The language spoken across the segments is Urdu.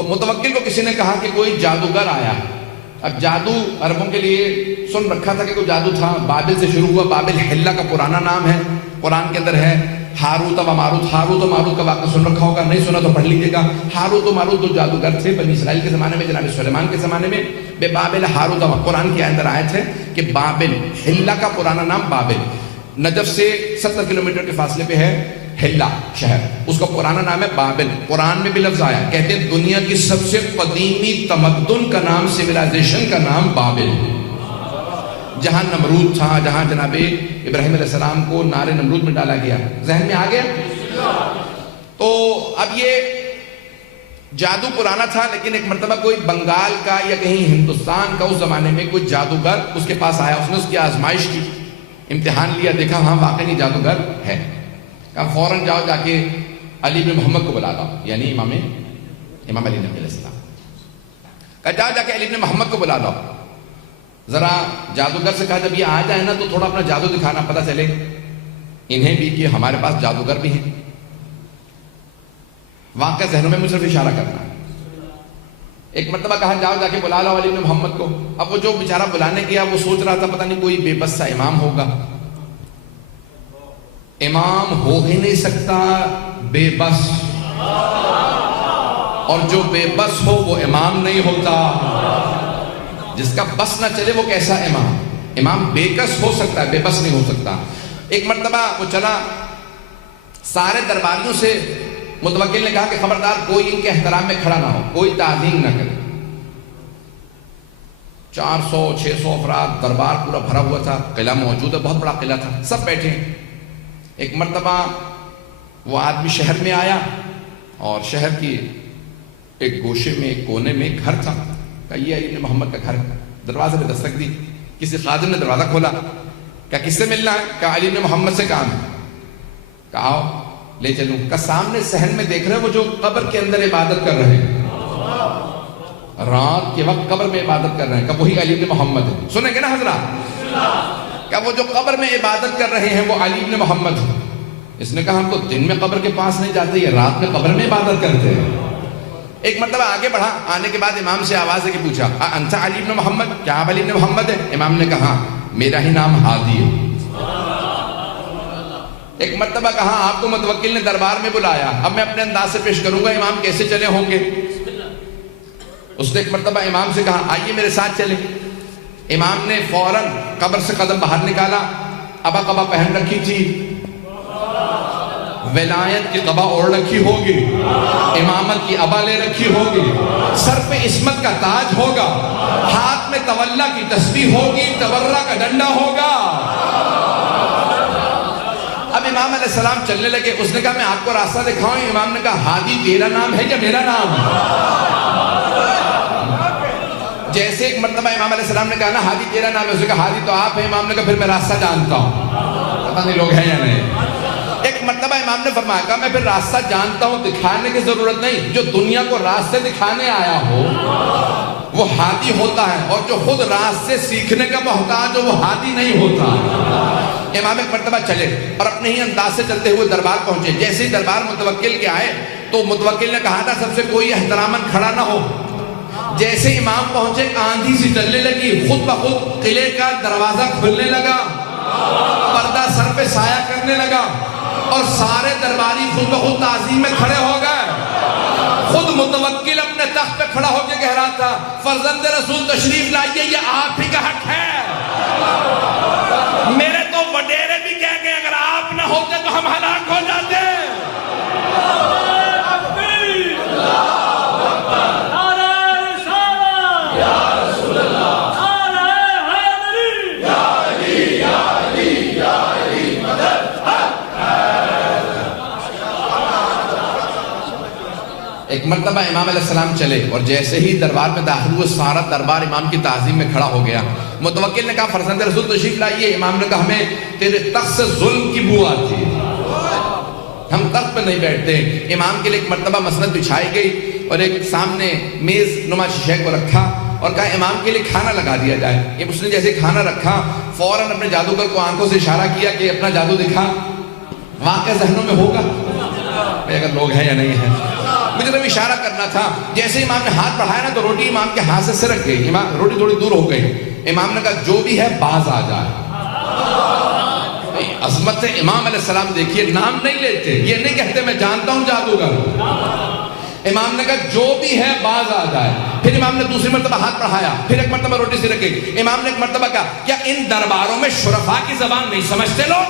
تو متوکل کو کسی نے کہا کہ کوئی جادوگر آیا. اب جادو عربوں کے لیے سن رکھا تھا کہ کوئی جادو تھا. بابل سے شروع ہوا. بابل حلہ کا پرانا نام ہے, قرآن کے اندر ہے. ہاروت و ماروت, ہاروت و ماروت کا واقعہ سن رکھا ہوگا, نہیں سنا تو پڑھ لیجیے گا. ہاروت و ماروت دو جادوگر تھے بنی اسرائیل کے زمانے میں, جناب سلیمان کے زمانے میں. بے بابل ہاروت و, قرآن کے اندر آئے تھے کہ بابل, حلہ کا پرانا نام بابل, نجف سے 70 کلومیٹر کے فاصلے پہ ہے حلہ شہر, اس کا پرانا نام ہے بابل. قرآن میں بھی لفظ آیا, کہتے ہیں دنیا کی سب سے قدیمی تمدن کا نام, سویلائزیشن کا نام بابل. جہاں نمرود تھا, جہاں جناب ابراہیم علیہ السلام کو نار نمرود میں ڈالا گیا. ذہن میں آ گیا؟ تو اب یہ جادو پرانا تھا, لیکن ایک مرتبہ کوئی بنگال کا یا کہیں ہندوستان کا اس زمانے میں کوئی جادوگر اس کے پاس آیا. اس نے اس کی آزمائش کی, امتحان لیا, دیکھا ہاں واقعی جادوگر ہے. کہا فوراً جاؤ جا کے علی بن محمد کو بلا لاؤ, یعنی امام علی نبی علیہ السلام. کہا جاؤ جا کے علی بن محمد کو بلا لاؤ. ذرا جادوگر سے کہا جب یہ آ جائے نا تو تھوڑا اپنا جادو دکھانا, پتہ چلے انہیں بھی کہ ہمارے پاس جادوگر بھی ہیں. واقعہ ذہنوں میں مجھ صرف اشارہ کرنا. ایک مرتبہ کہا جاؤ جا کے بلا لاؤ علی بن محمد کو. اب وہ جو بیچارہ بلانے گیا وہ سوچ رہا تھا پتہ نہیں کوئی بے بس سا امام ہوگا. امام ہو ہی نہیں سکتا بے بس, اور جو بے بس ہو وہ امام نہیں ہوتا. جس کا بس نہ چلے وہ کیسا امام؟ امام بے کس ہو سکتا ہے, بے بس نہیں ہو سکتا. ایک مرتبہ وہ چلا, سارے درباریوں سے متوکل نے کہا کہ خبردار کوئی ان کے احترام میں کھڑا نہ ہو, کوئی تعظیم نہ کرے. 400-600 افراد, دربار پورا بھرا ہوا تھا, قلعہ موجود ہے, بہت بڑا قلعہ تھا, سب بیٹھے. ایک مرتبہ وہ آدمی شہر میں آیا اور شہر کی ایک گوشے میں, ایک کونے میں ایک گھر تھا. کہا یہ علی بن محمد کا گھر. دروازے پہ دستک دی, کسی خادم نے دروازہ کھولا. کہا کس سے ملنا ہے؟ کہا علی بن محمد سے کام ہے. کہا آؤ لے چلوں. کہا سامنے صحن میں دیکھ رہے وہ جو قبر کے اندر عبادت کر رہے ہیں, رات کے وقت قبر میں عبادت کر رہے ہیں, کہ وہی علی بن محمد ہے. سنیں گے نا حضرات؟ کہ وہ جو قبر میں عبادت کر رہے ہیں وہ علی بن محمد ہے. اس نے کہا ہم تو دن میں قبر کے پاس نہیں جاتے, یہ رات میں قبر میں عبادت کرتے ہیں. ایک مرتبہ آگے بڑھا, آنے کے بعد امام سے آواز ہے کہ پوچھا انت علی بن محمد, کیا آپ علی بن محمد ہے؟ امام نے کہا میرا ہی نام ہادی ہے. ایک مرتبہ کہا آپ کو متوکل نے دربار میں بلایا, اب میں اپنے انداز سے پیش کروں گا, امام کیسے چلے ہوں گے. اس نے ایک مرتبہ امام سے کہا آئیے میرے ساتھ چلے. امام نے فوراً قبر سے قدم باہر نکالا, ابا قبا پہن رکھی تھی, ولایت کی قبا اوڑھ رکھی ہوگی, امامت کی ابا لے رکھی ہوگی, سر پہ عصمت کا تاج ہوگا, ہاتھ میں تولا کی تسبیح ہوگی, تبرہ کا ڈنڈا ہوگا. اب امام علیہ السلام چلنے لگے. اس نے کہا میں آپ کو راستہ دکھاؤں. امام نے کہا ہادی تیرا نام ہے یا میرا نام؟ جیسے ایک مرتبہ امام علیہ السلام نے کہا نا ہادی تیرا نام ہے, اس نے کہا ہادی تو آپ ہیں. امام نے کہا پھر میں راستہ جانتا ہوں. پتہ نہیں لوگ ہیں یا نہیں. ایک مرتبہ امام نے فرمایا کہا میں پھر راستہ جانتا ہوں, دکھانے کی ضرورت نہیں. جو دنیا کو راستے دکھانے آیا ہو وہ ہادی ہوتا ہے, اور جو خود راستے سیکھنے کا محتاج ہو وہ ہادی نہیں ہوتا. امام ایک مرتبہ چلے اور اپنے ہی انداز سے چلتے ہوئے دربار پہنچے. جیسے ہی دربار متوکل کے آئے تو متوکل نے کہا تھا سب سے کوئی احتراماً کھڑا نہ ہو. جیسے امام پہنچے آندھی سی چلنے لگی, خود بخود قلعے کا دروازہ کھلنے لگا, پردہ سر پہ سایہ کرنے لگا, اور سارے درباری خود بخود تعظیم میں کھڑے ہو گئے. خود متوکل اپنے تخت پہ کھڑا ہو کے کہہ رہا تھا فرزند رسول تشریف لائیے, یہ آپ ہی کا حق ہے. میرے تو وڈیرے بھی کہہ گئے اگر آپ نہ ہوتے تو ہم ہلاک ہو جاتے. ایک مرتبہ امام علیہ السلام چلے اور جیسے ہی دربار میں داخل ہوئے سارا دربار امام کی تعظیم میں کھڑا ہو گیا. متوکل نے کہا فرزند رسول تشریف لائیے. امام نے کہا ہمیں تیرے تخت سے ظلم کی بو آتی ہے, ہم تخت پہ نہیں بیٹھتے. امام کے لیے ایک مرتبہ مسند بچھائی گئی اور ایک سامنے میز نما شیشے کو رکھا اور کہا امام کے لیے کھانا لگا دیا جائے. اس نے جیسے کھانا رکھا فوراً اپنے جادوگر کو آنکھوں سے اشارہ کیا کہ اپنا جادو دکھا. واقعہ ذہنوں میں ہوگا اگر لوگ ہیں یا نہیں ہیں. مجھے تو اشارہ کرنا تھا. جیسے امام نے ہاتھ بڑھایا نا تو روٹی امام کے ہاتھ سے سرک گئی. امام روٹی تھوڑی دور ہو گئی. امام نے کہا جو بھی ہے باز آ جائے. عظمت امام علیہ السلام دیکھیے, نام نہیں لیتے, یہ نہیں کہتے میں جانتا ہوں جادوگر. امام نے کہا جو بھی ہے باز آ جائے. پھر امام نے دوسری مرتبہ ہاتھ بڑھایا, پھر ایک مرتبہ روٹی سی رکھ گئی. امام نے ایک مرتبہ کہا کیا ان درباروں میں شرفاء کی زبان نہیں سمجھتے لوگ؟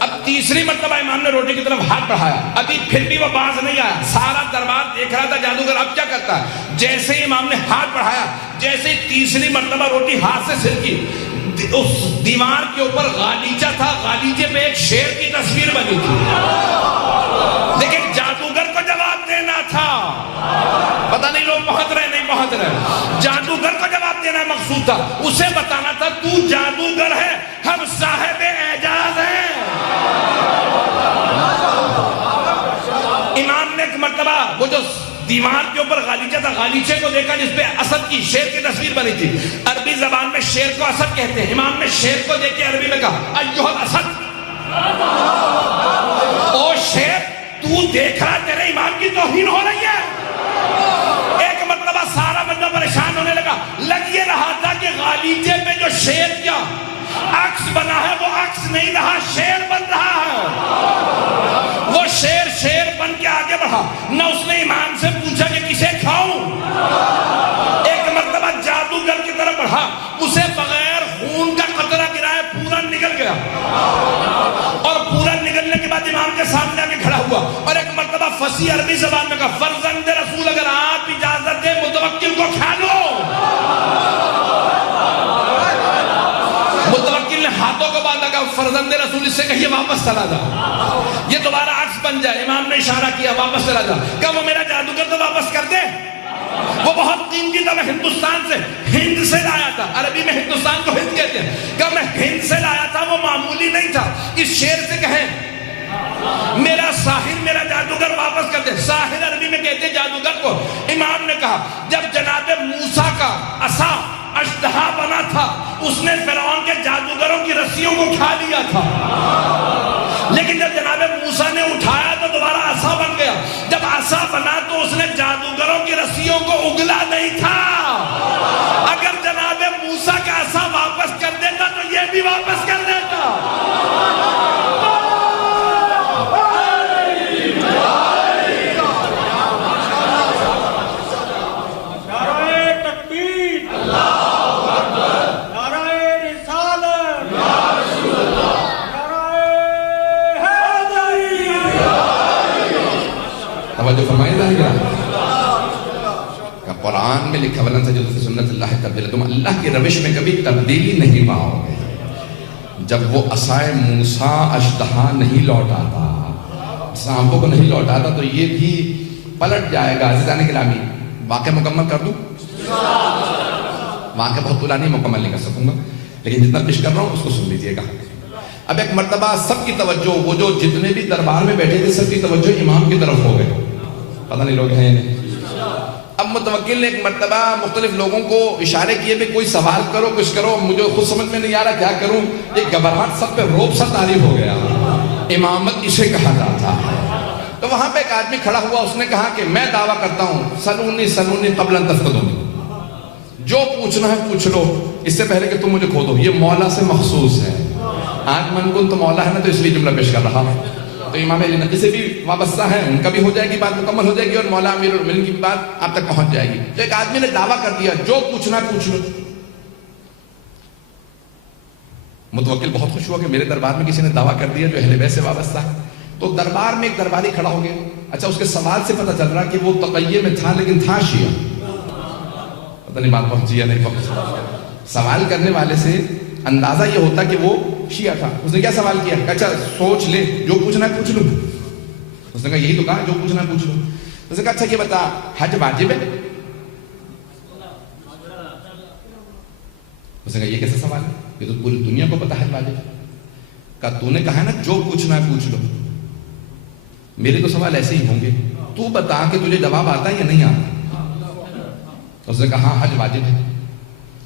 اب تیسری مرتبہ امام نے روٹی کی طرف ہاتھ بڑھایا, ابھی پھر بھی وہ باز نہیں آیا. سارا دربار دیکھ رہا تھا جادوگر اب کیا کرتا ہے. جیسے ہی امام نے ہاتھ بڑھایا, جیسے ہی تیسری مرتبہ روٹی ہاتھ سے سرکی, اس دیوار کے اوپر غالیچہ تھا, غالیچے پہ ایک شیر کی تصویر بنی تھی. لیکن جادوگر کو جواب دینا تھا. پتہ نہیں لوگ پہنچ رہے نہیں پہنچ رہے. جادوگر کو جواب دینا مقصود تھا. اسے بتانا تھا تو جادوگر ہے, ہم صاحب اعجاز ہیں. امام نے ایک مرتبہ وہ جو دیوار کے اوپر غالیچہ تھا, غالیچے کو دیکھا جس پہ اسد کی, شیر کی تصویر بنی تھی. عربی زبان میں شیر کو اسد کہتے ہیں. امام نے شیر کو دیکھ کے عربی میں کہا ایھا الاسد, او شیر تو دیکھ رہا تیرے ایمان کی توہین ہو رہی ہے. ایک مرتبہ سارا بندہ پریشان ہونے لگا. لگ یہ رہا تھا کہ غالیچے پہ جو شیر کیا عکس بنا ہے وہ عکس نہیں رہا, شیر بن رہا ہے. وہ شیر بن کے آگے بڑھا. نہ اس نے امام سے پوچھا کہ کسے کھاؤں. ایک مرتبہ جادوگر کی طرف بڑھا, اسے بغیر خون کا قطرہ گرائے پورا نکل گیا, اور پورا نکلنے کے بعد امام کے سامنے آگے کھڑا ہوا اور ایک مرتبہ فصیح عربی زبان میں کہا فرزند رسول اگر آپ اجازت دیں متوکل کو کھا لو. متوکل نے ہاتھوں کو باندھا, کہا فرزند رسول اس سے کہیے واپس چلا جا, یہ دوبارہ عکس بن جائے. امام نے اشارہ کیا واپس چلا جا. کہا وہ میرا جادوگر تو واپس کر دے, وہ بہت قیمتی تھا, میں ہندوستان سے ہند سے لایا تھا. عربی میں ہندوستان کو ہند کہتے ہیں. کہا میں ہند سے لایا تھا, وہ معمولی نہیں تھا. اس شیر سے کہیں میرا ساحر میرا جادوگر واپس کر دے. ساحر عربی میں کہتے ہیں جادوگر کو. امام نے کہا جب جناب موسیٰ کا عصا اژدہا بنا تھا, اس نے فرعون کے جادوگروں کی رسیوں کو کھا لیا تھا. لیکن جب جناب موسیٰ نے اٹھایا تو دوبارہ عصا بن گیا. جب عصا بنا تو اس نے جادوگروں کی رسیوں کو اگلا نہیں تھا. اگر جناب موسیٰ کا عصا واپس کر دیتا تو یہ بھی واپس کر دیتا. جو فرمائے رہے گا کہ قرآن میں لکھا ولن تجدوا فی سنت اللہ تبدیلا, تم اللہ کی روش میں کبھی تبدیلی نہیں پاؤ گے. جب وہ عصائے موسیٰ اژدہا نہیں لوٹاتا, سانپوں کو نہیں لوٹاتا, تو یہ بھی پلٹ جائے گا. عزیزان گرامی واقعہ مکمل کر دوں, واقعہ بہت طولانی مکمل نہیں کر سکوں گا, لیکن جتنا پیش کر رہا ہوں اس کو سن لیجئے گا. اب ایک مرتبہ سب کی توجہ, وہ جو جتنے بھی دربار میں بیٹھے تھے سب کی توجہ امام کی طرف ہو گئے. پتہ نہیں لوگ ہیں یا نہیں. اب متوکل نے ایک مرتبہ مختلف لوگوں کو اشارے کیے بھی کوئی سوال کرو, کچھ کرو, مجھے خود سمجھ میں نہیں آ رہا کیا کروں. ایک گھبراہٹ سب پہ روب سا طاری ہو گیا. امامت اسے کہا جاتا ہے. تو وہاں پہ ایک آدمی کھڑا ہوا, اس نے کہا کہ میں دعویٰ کرتا ہوں سلونی قبل ان تفقدونی, جو پوچھنا ہے پوچھ لو اس سے پہلے کہ تم مجھے کھو دو. یہ مولا سے مخصوص ہے. آج من کن تو مولا ہے نا, تو اس لیے جملہ پیش کر رہا ہوں. تو امام علی نقی سے بھی وابستہ ہے, ان کا بھی ہو جائے گی بات, مکمل ہو جائے گی, اور مولا امیر المومنین کی بات آپ تک پہنچ جائے گی. تو ایک آدمی نے دعویٰ کر دیا جو پوچھنا پوچھ لو. متوکل بہت خوش ہوا کہ میرے دربار میں کسی نے دعویٰ کر دیا جو اہل بیت سے وابستہ ہے. تو دربار میں ایک درباری کھڑا ہو گیا. اچھا, اس کے سوال سے پتہ چل رہا کہ وہ تقیہ میں تھا لیکن تھا شیعہ. پتہ نہیں بات پہنچی یا نہیں پہنچی. سوال کرنے والے سے اندازہ یہ ہوتا کہ وہ شیعہ تھا. اس نے کیا سوال کیا, اچھا سوچ لے, جو پوچھنا ہے پوچھ لو. اس نے کہا یہی تو کہا جو پوچھنا ہے پوچھ لو. اس نے کہا اچھا یہ بتا حج واجب ہے. اس نے کہا یہ کیسا سوال ہے, یہ تو پوری دنیا کو پتا حج واجب ہے. کہا تو نے کہا ہے نا جو پوچھنا ہے پوچھ لو, میرے تو سوال ایسے ہی ہوں گے, تو بتا کہ تجھے جواب آتا ہے یا نہیں آتا. اس نے کہا ہاں حج واجب ہے.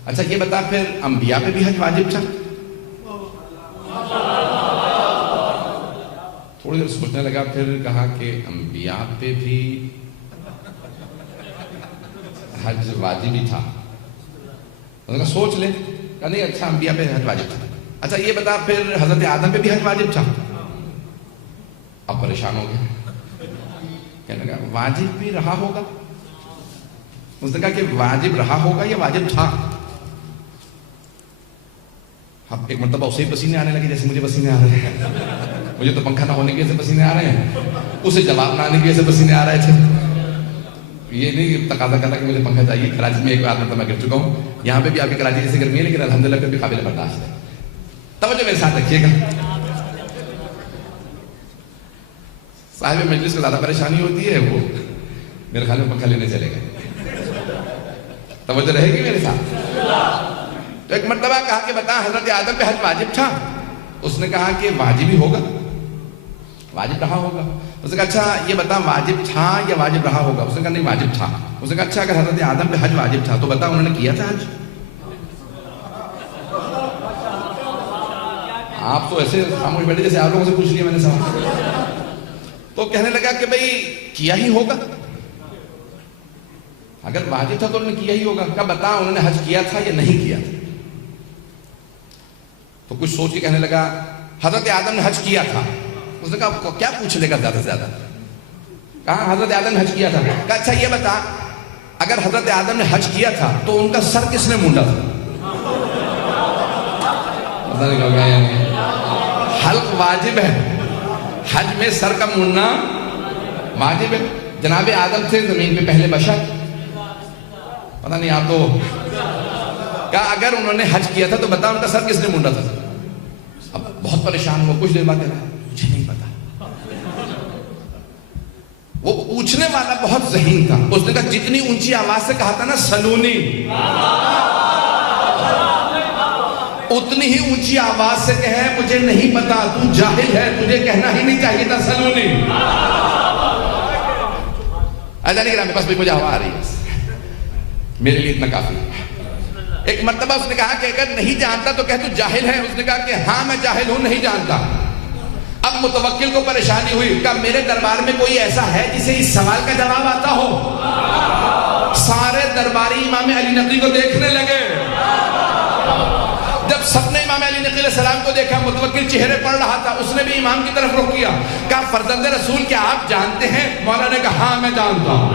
اچھا یہ بتا پھر انبیاء پہ بھی حج واجب تھا. تھوڑی دیر سوچنے لگا، پھر کہا کہ انبیاء پہ بھی حج واجب ہی تھا. انہوں نے کہا سوچ لے. کہا نہیں اچھا انبیاء پہ حج واجب تھا. اچھا یہ بتا پھر حضرت آدم پہ بھی حج واجب تھا؟ اب پریشان ہو گیا. کہنے لگا واجب بھی رہا ہوگا. اس نے کہا کہ واجب رہا ہوگا یا واجب تھا؟ اب ایک مرتبہ اسے پسینے آنے لگے جیسے مجھے پسینے آ رہے ہیں. مجھے تو پنکھا نہ ہونے کی وجہ سے پسینے آ رہے ہیں، اسے جواب نہ آنے کی وجہ سے پسینے آ رہے تھے. یہ نہیں تقاضا کرتا کہ مجھے پنکھا چاہیے. کراچی میں ایک بار مرتبہ گر چکا ہوں. یہاں پہ بھی آپ کی کراچی جیسے گرمی ہے لیکن الحمدللہ پھر بھی قابل برداشت ہے. توجہ میرے ساتھ رکھیے گا. صاحب مجلس کو زیادہ پریشانی ہوتی ہے، وہ میرے خیال میں پنکھا لینے چلے گئے. توجہ رہے گی میرے ساتھ. تو ایک مرتبہ کہا کہ بتا حضرت آدم پہ حج واجب تھا؟ اس نے کہا کہ واجب ہی ہوگا، واجب رہا ہوگا. اس نے کہا اچھا یہ بتا واجب تھا یا واجب رہا ہوگا؟ اس نے کہا نہیں واجب تھا. اس نے کہا اچھا اگر حضرت آدم پہ حج واجب تھا تو بتا انہوں نے کیا تھا حج؟ آپ تو ایسے خاموش بیٹھے جیسے آپ لوگوں سے پوچھ لیا میں نے سوال. تو کہنے لگا کہ بھئی کیا ہی ہوگا. اگر واجب تھا تو انہوں نے کیا ہی ہوگا. کہا بتا انہوں نے حج کیا تھا یا نہیں کیا تھا؟ تو کچھ سوچ کے کہنے لگا حضرت آدم نے حج کیا تھا. اس نے کہا کیا پوچھ لے گا زیادہ سے زیادہ. کہا حضرت آدم نے حج کیا تھا. کہا اچھا یہ بتا اگر حضرت آدم نے حج کیا تھا تو ان کا سر کس نے مونڈا تھا؟ پتہ نہیں کہا یعنی حلق واجب ہے، حج میں سر کا مونڈنا واجب ہے. جناب آدم تھے زمین پہ پہلے بشر. پتہ نہیں آپ تو. کہا اگر انہوں نے حج کیا تھا تو بتا ان کا سر کس نے مونڈا تھا؟ اب بہت پریشان ہوا. کچھ دیر بعد کہہ رہا مجھے نہیں پتا. وہ پوچھنے والا بہت ذہین تھا. اس نے کہا جتنی اونچی آواز سے کہا تھا نا سلونی، اتنی ہی اونچی آواز سے کہے مجھے نہیں پتا، تو جاہل ہے، تجھے کہنا ہی نہیں چاہیے تھا سلونی. اذان گرامی بس مجھے ہوا آ رہی ہے، میرے لیے اتنا کافی. ایک مرتبہ اس نے کہا کہ اگر نہیں جانتا تو کہہ تو جاہل ہے. اس نے کہا کہ ہاں میں جاہل ہوں، نہیں جانتا. اب متوکل کو پریشانی ہوئی. کہا میرے دربار میں کوئی ایسا ہے جسے اس سوال کا جواب آتا ہو؟ سارے درباری امام علی نقی کو دیکھنے لگے. جب سب نے امام علی نقی علیہ السلام کو دیکھا، متوکل چہرے پڑ رہا تھا، اس نے بھی امام کی طرف رخ کیا. کہا فرزند رسول کیا آپ جانتے ہیں؟ مولا نے کہا ہاں میں جانتا ہوں.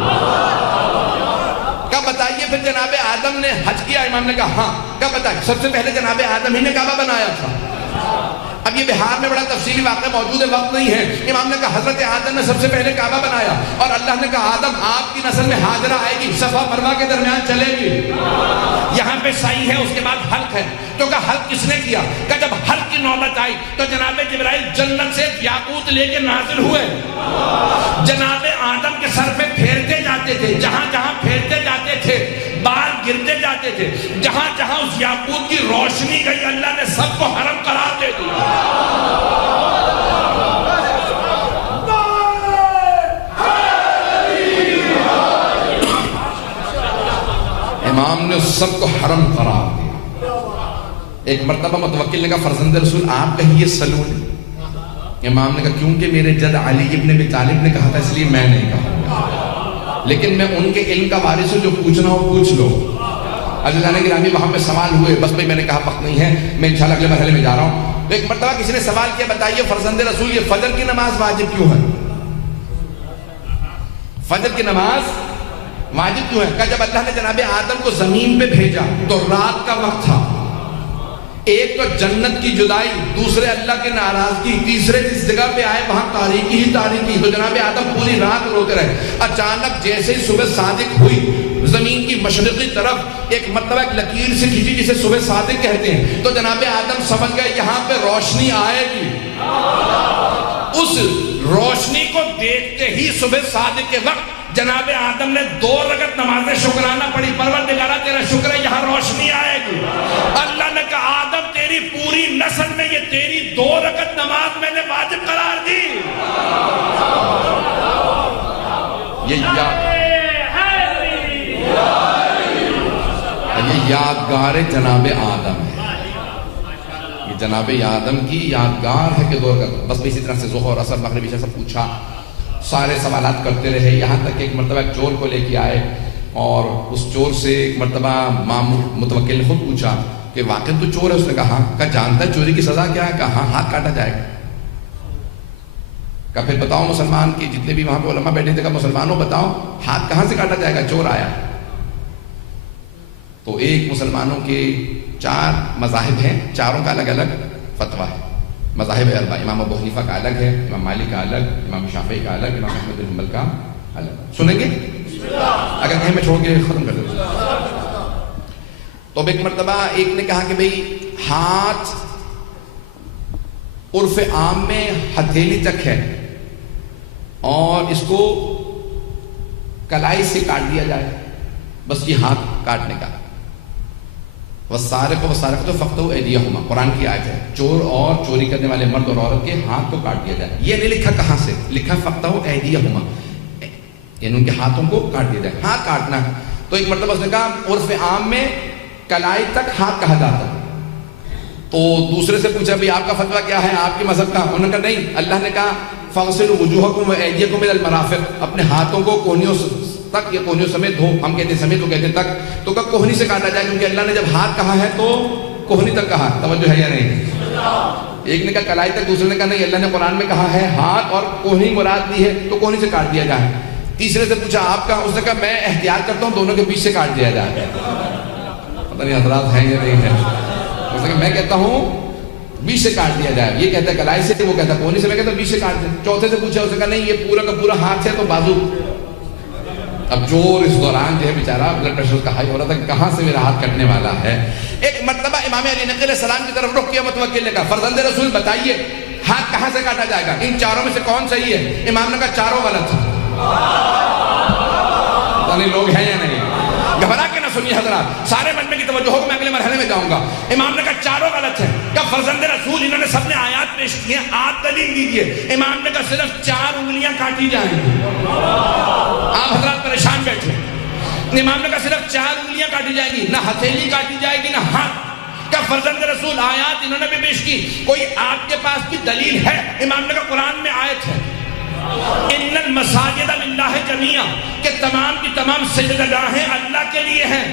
کہا بتائیے پھر جناب آدم نے حج کیا؟ امام نے کہا ہاں. کہا بتائیے سب سے پہلے جناب آدم ہی نے کعبہ بنایا تھا. اب یہ بہار میں بڑا تفصیلی واقعہ موجود ہے، وقت نہیں ہے. امام نے کہا حضرت آدم نے سب سے پہلے کعبہ بنایا اور اللہ نے کہا آدم آپ کی نسل میں ہاجرہ آئے گی، صفا مروا کے درمیان چلے گی. یہاں پہ سعی ہے، اس کے بعد حلق ہے. تو کہا حلق کس نے کیا؟ کہا جب حلق کی نوبت آئی تو جناب جبرائیل جنت سے یاقوت لے کے نازل ہوئے. جناب آدم کے سر پہ پھیرتے جاتے تھے، جہاں جہاں پھیرتے جاتے تھے بال گرتے جاتے تھے. جہاں جہاں اس یاقوت کی روشنی گئی اللہ نے سب کو حرم قرار دے دیا. امام نے سب کو حرم قرار دیا. ایک مرتبہ متوکل نے کہا فرزند رسول آپ کہیے سلونی. امام نے کہا کیونکہ میرے جد علی ابن ابی طالب نے کہا تھا اس لیے میں نہیں کہا، لیکن میں ان کے علم کا وارث ہوں، جو پوچھنا ہو پوچھ لو. اللہ نے گرامی وہاں پہ سوال ہوئے، بس بھئی میں نے کہا وقت نہیں ہے، میں انشاءاللہ اگلے مرحلے میں جا رہا ہوں. تو ایک مرتبہ کسی نے سوال کیا بتائیے فرزند رسول یہ فجر کی نماز واجب کیوں ہے؟ فجر کی نماز واجب کیوں ہے؟ کہ جب اللہ نے جناب آدم کو زمین پہ بھیجا تو رات کا وقت تھا. ایک تو جنت کی جدائی، دوسرے اللہ کی ناراضگی، تیسرے جس جگہ پہ آئے وہاں تاریکی ہی تاریکی. تو جناب آدم پوری رات روتے رہے. اچانک جیسے ہی صبح صادق ہوئی، زمین کی مشرقی طرف ایک مرتبہ ایک لکیر سے کھینچی جسے صبح صادق کہتے ہیں. تو جناب آدم سمجھ گئے یہاں پہ روشنی آئے گی. اس روشنی کو دیکھتے ہی صبح صادق کے وقت جناب آدم نے 2 رکعت نماز شکرانہ پڑھی. پروردگارہ تیرا شکر ہے یہاں روشنی آئے گی. اللہ نے کہا آدم تیری پوری نسل میں یہ تیری 2 رکعت نماز میں نے واجب قرار دی. یہ یادگار جناب آدم ہے. یہ جناب آدم کی یادگار ہے کہ دور کا بس اسی طرح سے ظہر اثر مغرب عشاء سب پوچھا، سارے سوالات کرتے رہے، یہاں تک کہ ایک مرتبہ ایک چور کو لے کے آئے اور اس چور سے ایک مرتبہ متوکل نے خود پوچھا کہ واقعی تو چور ہے؟ اس نے کہا ہاں۔ کہا جانتا ہے چوری کی سزا کیا ہے؟ کہا ہاں، ہاتھ کاٹا جائے گا۔ کہا پھر بتاؤ مسلمان کی جتنے بھی وہاں پہ علماء بیٹھے تھے، کہا مسلمانوں بتاؤ ہاتھ کہاں سے کاٹا جائے گا؟ چور آیا تو ایک مسلمانوں کے 4 مذاہب ہیں، چاروں کا الگ الگ فتویٰ ہے، مذاہب اربع، امام ابو حنیفہ کا الگ ہے، امام مالک کا الگ، امام شافعی کا الگ، امام احمد بن حنبل کا الگ۔ سنیں گے؟ اگر کہیں میں چھوڑ کے ختم کر دوں تو ایک مرتبہ ایک نے کہا کہ بھئی ہاتھ عرف عام میں ہتھیلی تک ہے اور اس کو کلائی سے کاٹ دیا جائے، بس یہ ہاتھ کاٹنے کا۔ والسارق والسارقۃ فاقطعوا ایدیہما، قرآن کی آیت ہے، چور اور چوری کرنے والے مرد اور عورت کے ہاتھ کو کاٹ دیا جائے۔ یہ نہیں لکھا کہاں سے، لکھا فاقطعوا ایدیہما، یعنی ان کے ہاتھوں کو کاٹ دیا جائے، ہاتھ کاٹنا۔ تو ایک مرتبہ اس نے کہا عرف عام میں کلائی تک ہاتھ کہا جاتا ہے، تو دوسرے سے پوچھا بھی آپ کا فتویٰ کیا ہے، آپ کی مذہب کا؟ انہوں نے کہا نہیں، اللہ نے کہا فاغسلوا وجوہکم وایدیکم الی المرافق، اپنے ہاتھوں کو کونیوں تک یا کونیوں سمیت دھو، ہم کہتے ہیں سمیت، وہ کہتے ہیں تک، تو کب کوہنی سے کاٹا جائے، کیونکہ اللہ نے جب ہاتھ کہا ہے تو کوہنی تک کہا۔ توجہ ہے یا نہیں؟ ایک نے کہا کلائی تک، دوسرے نے کہا نہیں، اللہ نے قرآن میں کہا ہے ہاتھ اور کوہنی مراد دی ہے تو کوہنی سے کاٹ دیا جائے۔ تیسرے سے پوچھا آپ کا، اس نے کہا میں احتیاط کرتا ہوں دونوں کے بیچ سے کاٹ دیا جائے۔ پتہ نہیں حضرات ہیں یا نہیں ہے؟ اس نے کہا میں کہتا ہوں بیچ سے کاٹ دیا جائے، یہ کہتا ہے کلائی سے، وہ کہتا ہے کوہنی سے، میں کہتا ہوں بیچ سے کاٹ دیا۔ چوتھے سے پوچھا، اس نے کہا نہیں یہ پورا کا پورا ہاتھ ہے تو بازو۔ اب چور اس دوران جو ہے بیچارہ بلڈ پریشر کا ہائی ہو رہا تھا کہ کہاں سے میرا ہاتھ کٹنے والا ہے۔ ایک مرتبہ امام علی نقی علیہ السلام کی طرف رخ کیا، متوکل نے کہا فرزند رسول بتائیے ہاتھ کہاں سے کاٹا جائے گا، ان چاروں میں سے کون صحیح ہے؟ امام نے کہا چاروں غلط ہیں۔ پتہ نہیں لوگ ہیں یا نہیں؟ گھبرا کے نہ سنیے حضرات، سارے مجمع کی توجہ ہو کہ میں اگلے مرحلے میں جاؤں گا۔ امام نے کہا چاروں غلط ہیں۔ کہا فرزند رسول انہوں نے سب نے آیات پیش کی ہیں، آپ دلیل دیجئے۔ امام نے کہا صرف 4 انگلیاں کاٹی جائیں گی۔ آپ حضرات پریشان بیٹھے۔ امام نے کہا صرف 4 انگلیاں کاٹی جائیں گی، نہ ہتھیلی کاٹی جائے گی نہ ہاتھ۔ کہا فرزند رسول آیات انہوں نے بھی پیش کی، کوئی آپ کے پاس بھی دلیل ہے؟ امام نے کہا قرآن میں آیت ہے ان المساجد للہ جمیعا، کہ تمام کی تمام سجدگاہیں اللہ کے لیے ہیں۔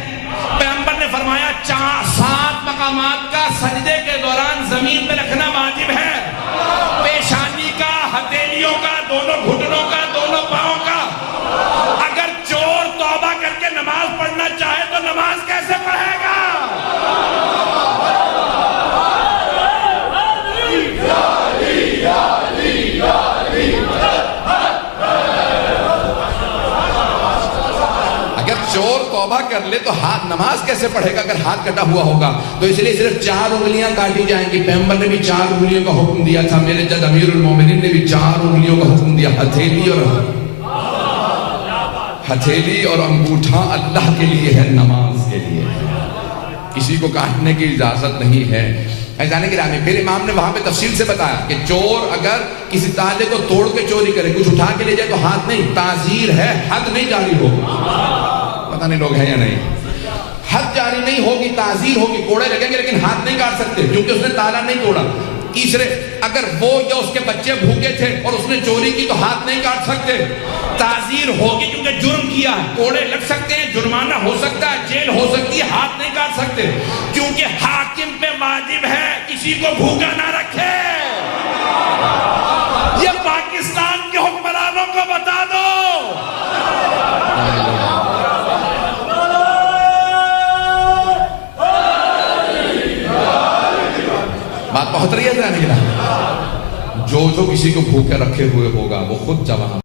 پیغمبر نے فرمایا 7 مقامات کا سجدے کے دوران زمین پہ رکھنا واجب ہے، پیشانی کا، ہتھیلیوں کا، دونوں گھٹنوں کا، دونوں پاؤں کا۔ اگر چور توبہ کر کے نماز پڑھنا چاہے تو نماز کیسے پڑھے گا؟ چور توبہ کر لے تو ہاتھ نماز کیسے پڑھے گا اگر ہاتھ کٹا ہوا ہوگا؟ تو اس لیے صرف 4 انگلیاں کاٹی جائیں گی۔ پیغمبر نے بھی 4 انگلیوں کا حکم دیا تھا، میرے جد امیر المومنین نے بھی 4 انگلیوں کا حکم دیا، ہتھیلی اور انگوٹھا اللہ کے لیے ہے، نماز کے لیے ہے، کسی کو کاٹنے کی اجازت نہیں ہے۔ جانے گرامی پھر امام نے وہاں پہ تفصیل سے بتایا کہ چور اگر کسی تالے کو توڑ کے چوری کرے، کچھ اٹھا کے لے جائے تو ہاتھ نہیں، تعزیر ہے، حد نہیں جاری ہوگا۔ پتہ نہیں لوگ ہیں یا نہیں؟ حد جاری نہیں ہوگی، تعزیر ہوگی، کوڑے لگیں گے لیکن ہاتھ نہیں کاٹ سکتے کیونکہ اس نے تالا نہیں توڑا۔ تیسرے، اگر وہ یا اس کے بچے بھوکے تھے اور اس نے چوری کی تو ہاتھ نہیں کاٹ سکتے، تعزیر ہوگی کیونکہ جرم کیا ہے، کوڑے لگ سکتے ہیں، جرمانہ ہو سکتا ہے، جیل ہو سکتی ہے، ہاتھ نہیں کاٹ سکتے کیونکہ حاکم پہ واجب ہے کسی کو بھوکا نہ رکھے۔ یہ پاکستان کے حکمرانوں کو بتا دو۔ بات بہت رہی ہے، جو کسی کو بھوکے رکھے ہوئے ہوگا وہ خود جواب